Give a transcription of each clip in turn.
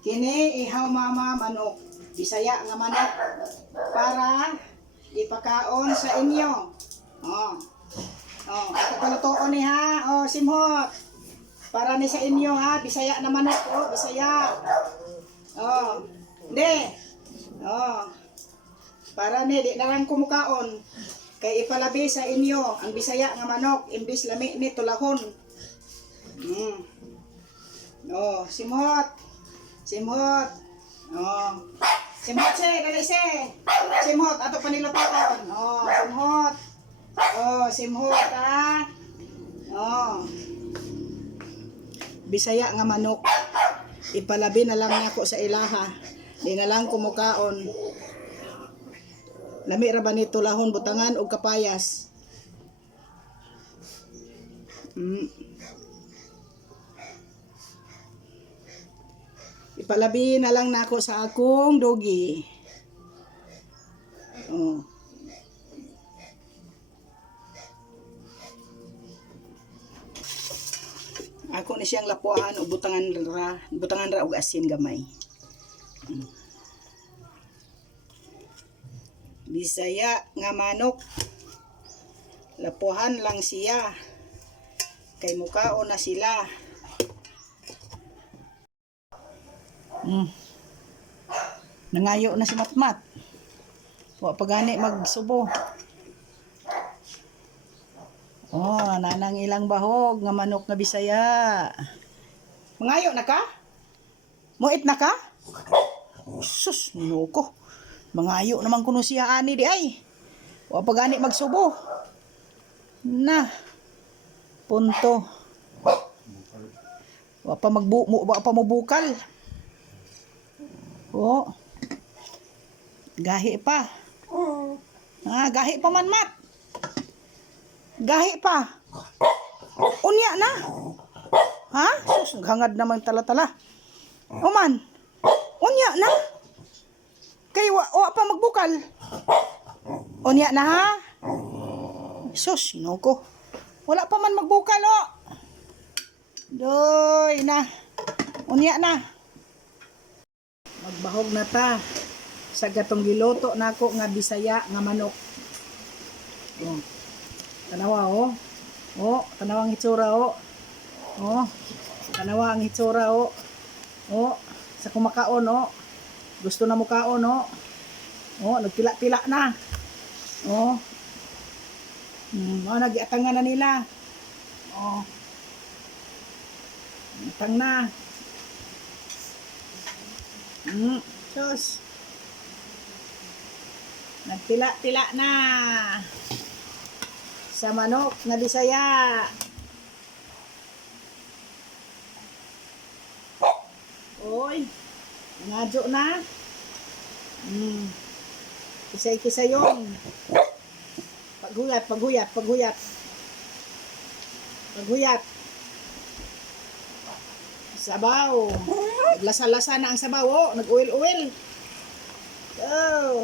Kini ihaw mama manok. Bisaya nga manok para ipakaon sa inyo. Oh. Oh, ako palutoon ni ha. Oh, simhot. Para ni sa inyo ha, bisaya na manok. Oh, bisaya. Oh. Hindi. Oh. Para ni di na lang kumukaon. Kay ipalabi sa inyo ang bisaya nga manok imbis lami ni tulahon. Mm. Oh, simhot. Simhot. Oh. Simhot se, dali se. Simhot ato pa nilutoon. Oh, simhot. Oh, simhot ha. Oh. Bisaya nga manok. Ipalabi na lang nako sa ilaha. Di na lang kumukaon. Lami ra ba ni tulahon butangan og kapayas? Mm. Ipalabi na lang nako sa akong dogi. Oh. Ako ni siyang lapuan o butangan ra, butangan ra og asin gamay. Mm. Bisaya nga manok. Lapuhan lang siya. Kay mukao na sila. Mm. Nangayo na si Matmat. Wa pa gani magsubo. Oh, nanang ilang bahog nga manok nga Bisaya. Mangayo na ka? Muit na ka? Sus, nuko. Mangayo naman kuno siya ani di ay. Wa pa gani magsubo. Na. Punto. Wa pa magbu wa pa mabukal. Oh. Gahi pa. Ah, gahi pa man mat. Gahi pa. Unya na. Ha? Sus, hangad naman tala-tala. Uman. Unya na. Kay wa, wa pa magbukal. Unya na ha? Sus, sino ko? Wala pa man magbukal o. Doy na. Unya na. Magbahog na ta. Sa gatong giloto nako nga bisaya nga manok. Oh. Tanawa oh. Oh, tanawa ang hitsura oh. Oh. Tanawa ang hitsura oh. Oh, sa kumakaon oh. Gusto na mo kaon oh. Oh, nagtila-tila na. Oh. Hmm, oh, nagiatangan na nila. Oh. Atang na. Hmm, sus. Nagtila-tila na. Sa manok na bisaya. Oy. Nangadyo na. Hmm. Kisay-kisay yun. Paghuyat, paghuyat, paghuyat. Paghuyat. Sabaw. Naglasa-lasa na ang sabaw. Oh, nag-uwil-uwil. Oh.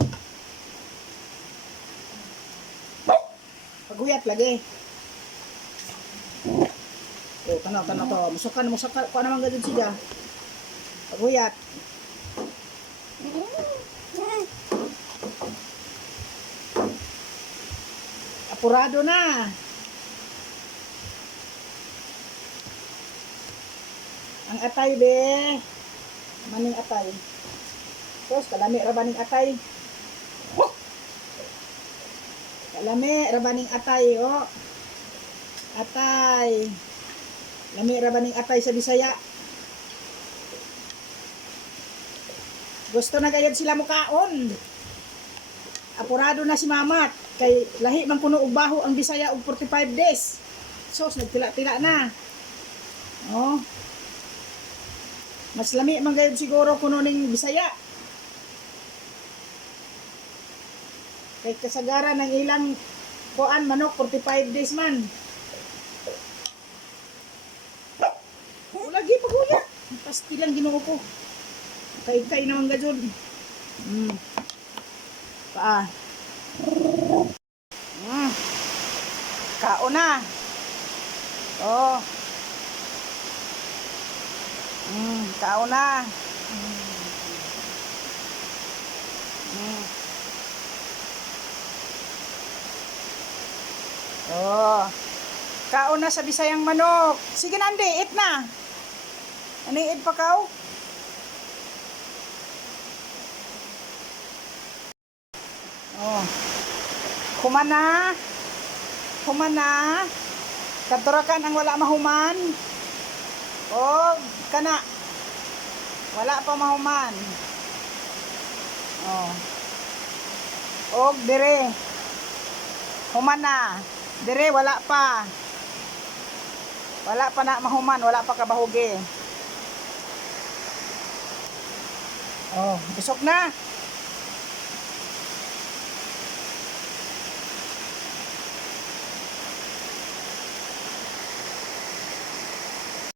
Paghuyat lagi. Oh, tanaw, tanaw to. Musukan, musukan. Kung naman ganun siya. Paghuyat. Apurado na. Ang atay be. Maning atay. Tapos kalami rabaning atay. Kalami rabaning atay oh. Atay. Lami rabaning atay sa Bisaya. Gusto na gayad sila mukaon. Apurado na si Mamat. Kay lahi man kuno og baho ang Bisaya og 45 days. Sos nagtila-tila na. Oh. Mas lami man gayud siguro kuno ning Bisaya. Kay kasagaran ng ilang kuan manok 45 days man. Lagi paguya. Pastilang ginoo ko. Kay-kay naman gadyon. Mm. Paa. Mm. Kao na. Oh. Mm, kao na. Mm. Oh. Kao na sa Bisayang manok. Sige na, Andi, eat na. Ano eat pa kao? Oh. Humana. Humana. Katurakan ang wala mahuman. Oh, kana. Wala pa mahuman. Oh. Og dire. Humana. Dire wala pa. Wala pa na mahuman, wala pa kabahugi. Oh, busog na.